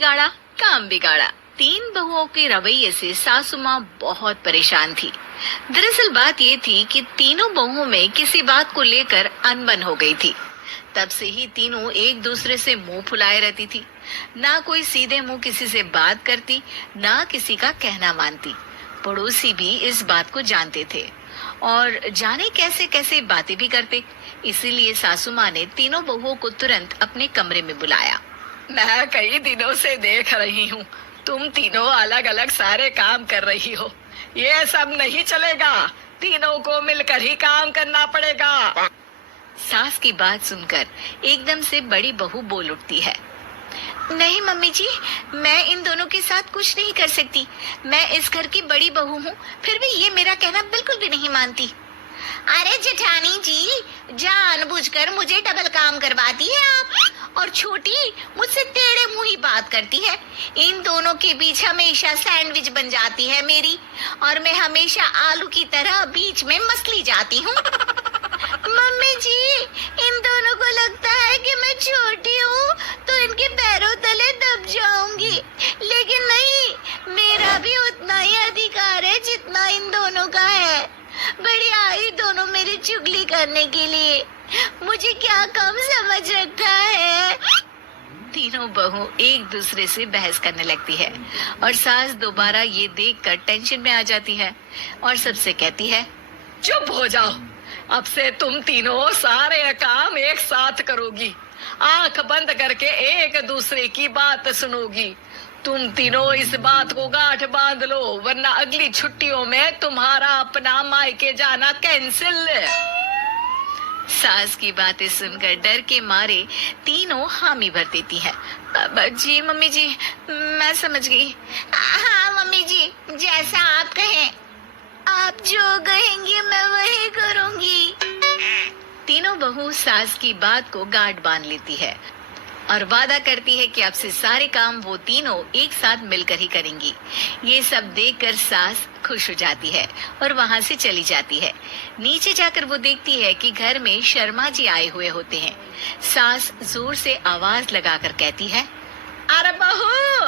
बिगाड़ा काम बिगाड़ा। तीन बहुओं के रवैये से सासू माँ बहुत परेशान थी। दरअसल बात ये थी कि तीनों बहुओं में किसी बात को लेकर अनबन हो गई थी। तब से ही तीनों एक दूसरे से मुंह फुलाए रहती थी। ना कोई सीधे मुंह किसी से बात करती, ना किसी का कहना मानती। पड़ोसी भी इस बात को जानते थे और जाने कैसे कैसे बातें भी करते। इसीलिए सासू माँ ने तीनों बहुओं को तुरंत अपने कमरे में बुलाया। मैं कई दिनों से देख रही हूँ, तुम तीनों अलग अलग सारे काम कर रही हो। ये सब नहीं चलेगा, तीनों को मिलकर ही काम करना पड़ेगा। सास की बात सुनकर एकदम से बड़ी बहू बोल उठती है। नहीं मम्मी जी, मैं इन दोनों के साथ कुछ नहीं कर सकती। मैं इस घर की बड़ी बहू हूँ, फिर भी ये मेरा कहना बिल्कुल भी नहीं मानती। अरे जेठानी जी, जानबूझकर मुझे डबल काम करवाती है आप, और छोटी मुझसे टेढ़े मुंह ही बात करती है। इन दोनों के बीच हमेशा सैंडविच बन जाती है मेरी, और मैं हमेशा आलू की तरह बीच में मसली जाती हूँ। मम्मी जी, इन दोनों को लगता है कि मैं छोटी हूँ तो इनके पैरों तले दब जाऊंगी, लेकिन नहीं, मेरा भी उतना ही अधिकार है जितना इन दोनों का है। बड़ी आई दोनों मेरी चुगली करने के लिए, मुझे क्या कम समझ रखा है। तीनों बहू एक दूसरे से बहस करने लगती है और सास दोबारा ये देखकर टेंशन में आ जाती है और सबसे कहती है, चुप हो जाओ, अब से तुम तीनों सारे काम एक साथ करोगी। आंख बंद करके एक दूसरे की बात सुनोगी। तुम तीनों इस बात को गांठ बांध लो, वरना अगली छुट्टियों में तुम्हारा अपना मायके जाना कैंसिल। सास की बातें सुनकर डर के मारे तीनों हामी भर देती है। जी मम्मी जी, मैं समझ गई। हाँ मम्मी जी, जैसा आप कहें, आप जो कहेंगी मैं वही करूंगी। तीनों बहू सास की बात को गांठ बांध लेती है और वादा करती है कि अब से सारे काम वो तीनों एक साथ मिलकर ही करेंगी। ये सब देखकर सास खुश हो जाती है और वहाँ से चली जाती है। नीचे जाकर वो देखती है कि घर में शर्मा जी आए हुए होते हैं। सास जोर से आवाज लगाकर कहती है, अरे बहू,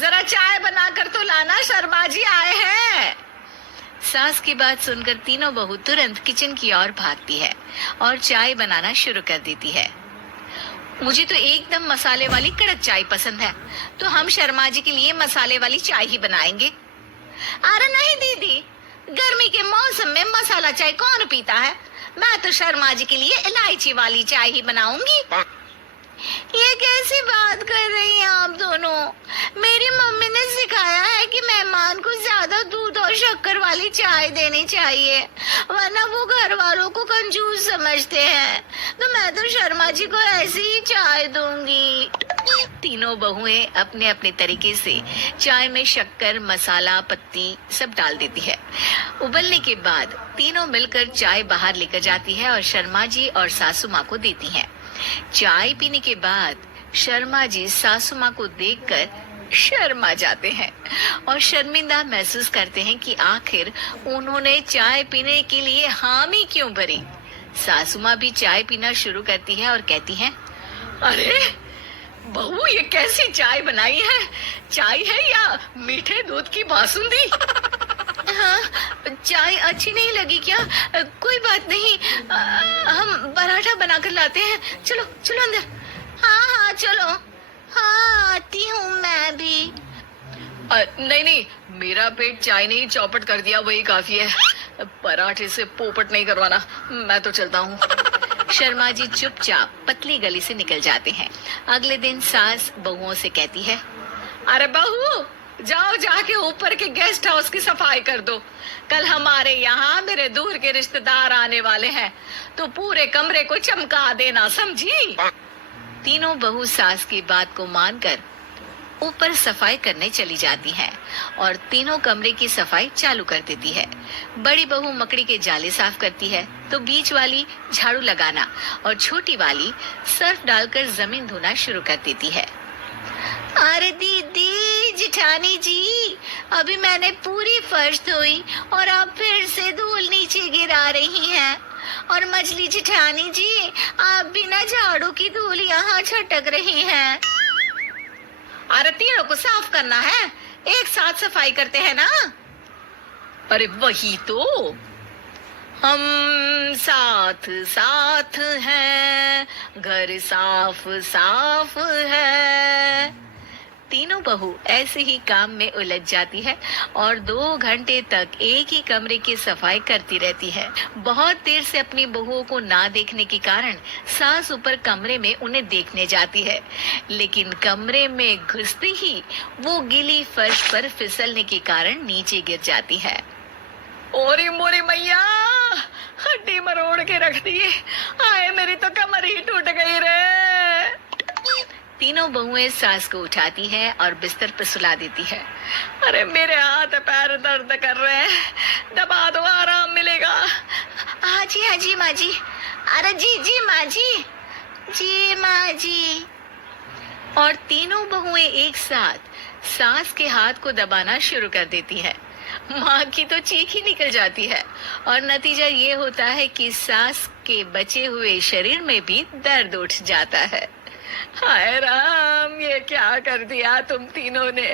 जरा चाय बनाकर तो लाना, शर्मा जी आए हैं। सास की बात सुनकर तीनों बहू तुरंत किचन की ओर भागती है और चाय बनाना शुरू कर देती है। मुझे तो एकदम मसाले वाली कड़क चाय पसंद है, तो हम शर्मा जी के लिए मसाले वाली चाय ही बनाएंगे। अरे नहीं दीदी, गर्मी के मौसम में मसाला चाय कौन पीता है? मैं तो शर्मा जी के लिए इलायची वाली चाय ही बनाऊंगी। ये कैसी बात कर रही हैं आप दोनों? मेरी मम्मी ने सिखाया है कि मेहमान को ज्यादा दूध और शक्कर वाली चाय देनी चाहिए, वरना वो घर वालों को कंजूस समझते हैं। तो मैं तो शर्मा जी को ऐसी ही चाय दूंगी। तीनों बहुएं अपने अपने तरीके से चाय में शक्कर, मसाला, पत्ती सब डाल देती है। उबलने के बाद तीनों मिलकर चाय बाहर लेकर जाती है और शर्मा जी और सासू माँ को देती है। चाय पीने के बाद शर्मा जी सासू माँ को देखकर शर्मा जाते हैं और शर्मिंदा महसूस करते हैं कि आखिर उन्होंने चाय पीने के लिए हामी क्यों भरी। सासू माँ भी चाय पीना शुरू करती है और कहती हैं, अरे बहू, ये कैसी चाय बनाई है? चाय है या मीठे दूध की बासुंदी? हाँ, चाय अच्छी नहीं लगी क्या? कोई बात नहीं, हम पराठा बनाकर लाते हैं। चलो चलो अंदर। हाँ हाँ चलो। हाँ आती हूँ मैं भी। नहीं नहीं, मेरा पेट चाय ने ही चौपट कर दिया, वही काफी है। पराठे से पोपट नहीं करवाना, मैं तो चलता हूँ। शर्मा जी चुपचाप पतली गली से निकल जाते हैं। अगले दिन सास बहुओं से कहती है, अरे बहू, जाओ जाके ऊपर के गेस्ट हाउस की सफाई कर दो। कल हमारे यहाँ मेरे दूर के रिश्तेदार आने वाले हैं, तो पूरे कमरे को चमका देना, समझी? तीनों बहू सास की बात को मानकर ऊपर सफाई करने चली जाती हैं और तीनों कमरे की सफाई चालू कर देती है। बड़ी बहू मकड़ी के जाले साफ करती है, तो बीच वाली झाड़ू लगाना और छोटी वाली सर्फ डालकर जमीन धोना शुरू कर देती है। अरे दीदी, जेठानी जी, अभी मैंने पूरी फर्श धोई और आप फिर से धूल नीचे गिरा रही हैं। और मछली जेठानी जी, आप बिना झाड़ू की धूल यहाँ छटक रही हैं। अरे तीनों को साफ करना है, एक साथ सफाई करते हैं ना। अरे वही तो, हम साथ साथ हैं, घर साफ साफ है। तीनों बहू ऐसे ही काम में उलझ जाती है और 2 घंटे तक एक ही कमरे की सफाई करती रहती है। बहुत देर से अपनी बहुओं को ना देखने के कारण सास ऊपर कमरे में उन्हें देखने जाती है, लेकिन कमरे में घुसते ही वो गीली फर्श पर फिसलने के कारण नीचे गिर जाती है। ओरी मोरी मैया, हड्डी मरोड़ के रख दी। आए मेरी तो कमर ही टूट गई रे। तीनों बहुएं सास को उठाती है और बिस्तर पर सुला देती है। अरे मेरे हाथ पैर दर्द कर रहे हैं, दबा दो, आराम मिलेगा। हाँ जी माँ जी। अरे जी माँ जी माँ जी। और तीनों बहुएं एक साथ सास के हाथ को दबाना शुरू कर देती है। माँ की तो चीख ही निकल जाती है और नतीजा ये होता है कि सास के बचे हुए शरीर में भी दर्द उठ जाता है। हाय राम, ये क्या कर दिया तुम तीनों ने।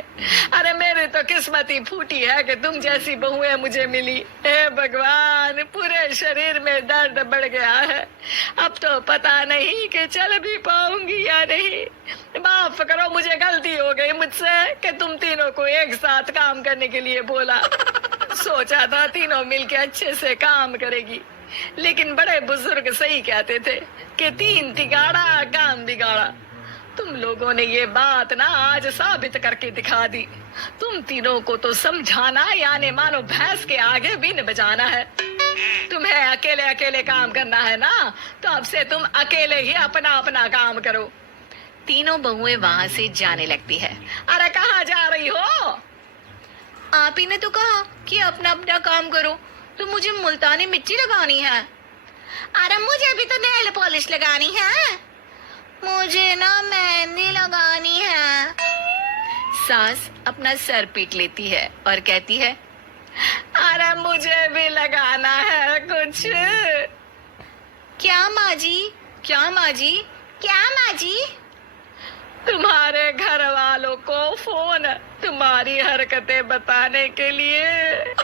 अरे मेरी तो किस्मत ही फूटी है कि तुम जैसी बहुएं मुझे मिली। हे भगवान, पूरे शरीर में दर्द बढ़ गया है। अब तो पता नहीं कि चल भी पाऊंगी या नहीं। माफ करो, मुझे गलती हो गई मुझसे कि तुम तीनों को एक साथ काम करने के लिए बोला। सोचा था तीनों मिलके अच्छे से काम करेगी, लेकिन बड़े बुजुर्ग सही कहते थे कि 3 तिगाड़ा काम बिगाड़ा। तुम लोगों ने ये बात ना आज साबित करके दिखा दी। तुम तीनों को तो समझाना यानी मानो भैंस के आगे बीन बजाना है। तुम्हें अकेले अकेले काम करना है ना, तो अब से तुम अकेले ही अपना अपना काम करो। तीनों बहुएं वहां से जाने लगती है। अरे कहाँ जा रही हो? आप ही ने तो कहा कि अपना अपना काम करो, तो मुझे मुल्तानी मिट्टी लगानी है। अरे मुझे भी तो नेल पॉलिश लगानी है। मुझे ना मेहंदी लगानी है। सास अपना सर पीट लेती है और कहती है, अरे मुझे भी लगाना है कुछ। क्या माँ जी? क्या माँ जी? क्या माँ जी? तुम्हारे घर वालों को फोन तुम्हारी हरकतें बताने के लिए।